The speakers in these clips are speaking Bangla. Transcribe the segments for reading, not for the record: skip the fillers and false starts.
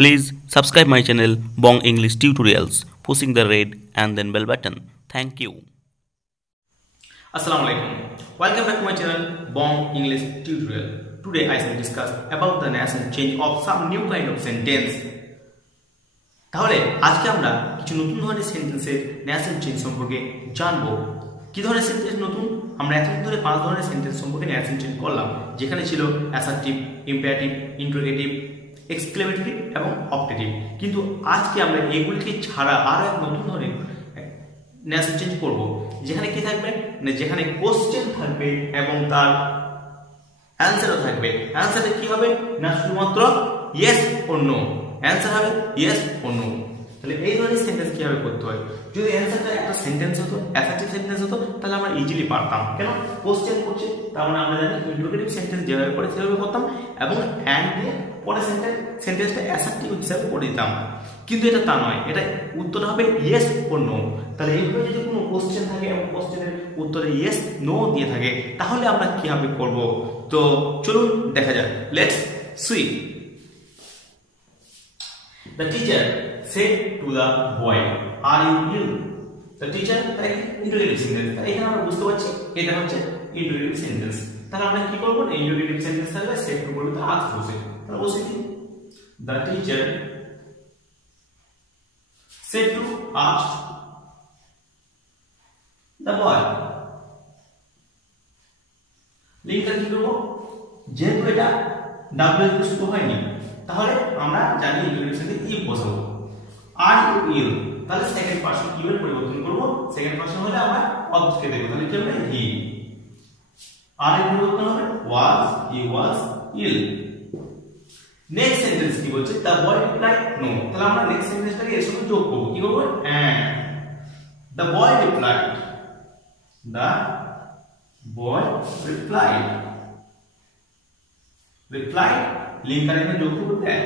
Please subscribe my channel Bong English Tutorials, pushing the red and then bell button. Thank you. Assalamu alaikum. Welcome back to my channel Bong English Tutorial. Today I shall discuss about the narration change of some new kind of sentence. তাহলে আজকে আমরা কিছু নতুন ধরনের সেন্টেন্সের narration চেঞ্জ সম্পর্কে জানবো। কি ধরনের সেন্টেন্স নতুন? আমরা এতদিন ধরে 5 ধরনের সেন্টেন্স সম্পর্কে narration চেঞ্জ করলাম, যেখানে ছিল assertive, imperative, interrogative, exclamatory এবং optative। কিন্তু আজকে আমরা এগুলিকে ছাড়া আরো এক নতুন ধরনের narration চেঞ্জ করব, যেখানে কি থাকবে না, যেখানে কোশ্চেন থাকবে এবং তার অ্যানসারও থাকবে। অ্যানসারে কি হবে না, শুধুমাত্র ইয়েস অর নো অ্যানসার হবে ইয়েস অর নো। তাহলে এই ধরনের সেন্টেন্স কিভাবে করতে হয়? যদি অ্যানসারটা একটা সেন্টেন্স হতো, অ্যাসার্টিভ সেন্টেন্স হতো, তাহলে আমরা ইজিলি পারতাম। কেন? কোশ্চেন করছে, তার মানে আমরা জানি ইন্টারোগেটিভ সেন্টেন্স যেভাবে করে সেভাবে করতাম এবং অ্যান্ড দিয়ে পরে সেন্টেন্সটা অ্যাসার্টিভ হিসাবে করে দিতাম। কিন্তু এটা তা নয়, এটা উত্তর হবে ইয়েস অর নো। তাহলে এইভাবে যদি কোনো কোশ্চেন থাকে এবং কোশ্চেনের উত্তরে ইয়েস নো দিয়ে থাকে, তাহলে আমরা কিভাবে করব? তো চলুন দেখা যাক। Let's see. The teacher said to the boy, "Are you ill?" The teacher interrogative sentence। এখানে আমরা বুঝতে পারছি এটা হচ্ছে interrogative sentence। তাহলে আমরা কি করব? interrogative sentence থাকলে said to বলতে ask বসে। তাহলে বসে কি? The teacher said to ask the boy। লিঙ্কটা কি করব? যেহেতু এটা ডাব্লিউ দিয়ে শুরু হয়নি, তাহলে আমরা জানি ইন্টারোগেশনে ইফ বসাবো। আর ইউ ইল, তাহলে সেকেন্ড পারসন কি এর পরিবর্তন করব। সেকেন্ড পারসন হলে আমরা অবজেক্টকে দেব, তাহলে কি হবে? হি। আর এর পরিবর্তন হবে ওয়াজ, হি ওয়াজ ইল। নেক্সট সেন্টেন্স কি বলছে? The boy replied no. তাহলে আমরা নেক্সট সেন্টেন্সটাকে এর সাথে যোগ করব। কি করব? And the boy replied, the boy replied, replied linker এখানে যোগ করব দ্যাট।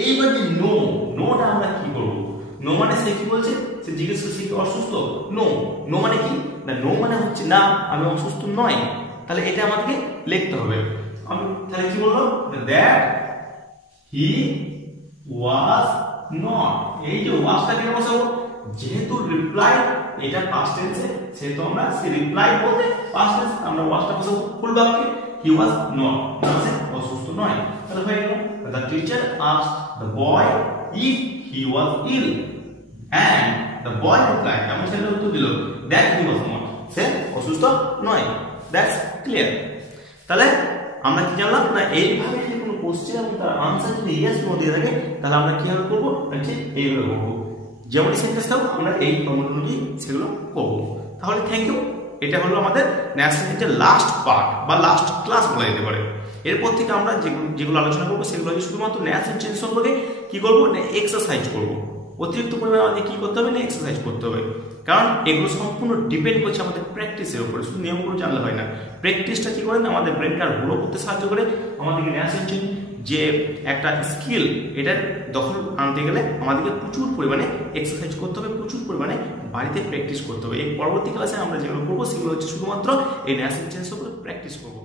এইবার যে নো, নোটা আমরা কি করব? নো মানে সে কি বলছে? সে জিজ্ঞেস করছে কি অসুস্থ? নো। নো মানে কি না, নো মানে হচ্ছে না আমি অসুস্থ নয়। তাহলে এটা আমাদেরকে লিখতে হবে। আমি তাহলে কি বলবো? That he was not. এই যে ওয়াজটা কেন বসাবো? যেহেতু রিপ্লাই এটা পাস্ট টেন্সে, সেহেতু আমরা সে রিপ্লাই বলতে পাস্ট টেন্স আমরা ওয়াজটা বসাবো ফুল বাক্যে। হি ওয়াজ নট মানে অসুস্থ নয়। তাহলে হয়ে গেল the teacher asked the boy if he was ill and the boy replied, এবং সে উত্তর দিল that he was not, সে অসুস্থ নয়। That's clear. তাহলে আমরা কি জানলাম না, এইভাবে যদি কোনো কোশ্চেন এবং তার আনসার যদি ইয়েস নো দিয়ে থাকে, তাহলে আমরা কিভাবে করব? ঠিক এইভাবে করব। যেমন সেন্টেন্স থাকবে আমরা এই ফর্মুলাগুলো সেগুলো করব। তাহলে থ্যাংক ইউ। এটা হলো আমাদের ন্যাশনাল লাস্ট পার্ট বা লাস্ট ক্লাস বলা যেতে পারে। এরপর থেকে আমরা যেগুলো আলোচনা করবো সেগুলো শুধুমাত্র ন্যাশনাল চেঞ্জ সম্পর্কে কি করবো না, এক্সারসাইজ করবো। অতিরিক্ত পরিমাণে আমাদের কি করতে হবে না, এক্সারসাইজ করতে হবে। কারণ এগুলো সম্পূর্ণ ডিপেন্ড করছে আমাদের প্র্যাকটিসের উপরে। শুধু নিয়মগুলো জানলে হয় না, প্র্যাকটিসটা কি করে না আমাদের ব্রেনকে আর গ্রো করতে সাহায্য করে। আমাদেরকে ন্যাশনাল চেঞ্জ যে একটা স্কিল, এটার দখল আনতে গেলে আমাদেরকে প্রচুর পরিমাণে এক্সারসাইজ করতে হবে, প্রচুর পরিমাণে বাড়িতে প্র্যাকটিস করতে হবে। এই পরবর্তী ক্লাসে আমরা যেগুলো করবো সেগুলো হচ্ছে শুধুমাত্র এই ন্যাশনাল চেঞ্জ উপরে প্র্যাকটিস করবো।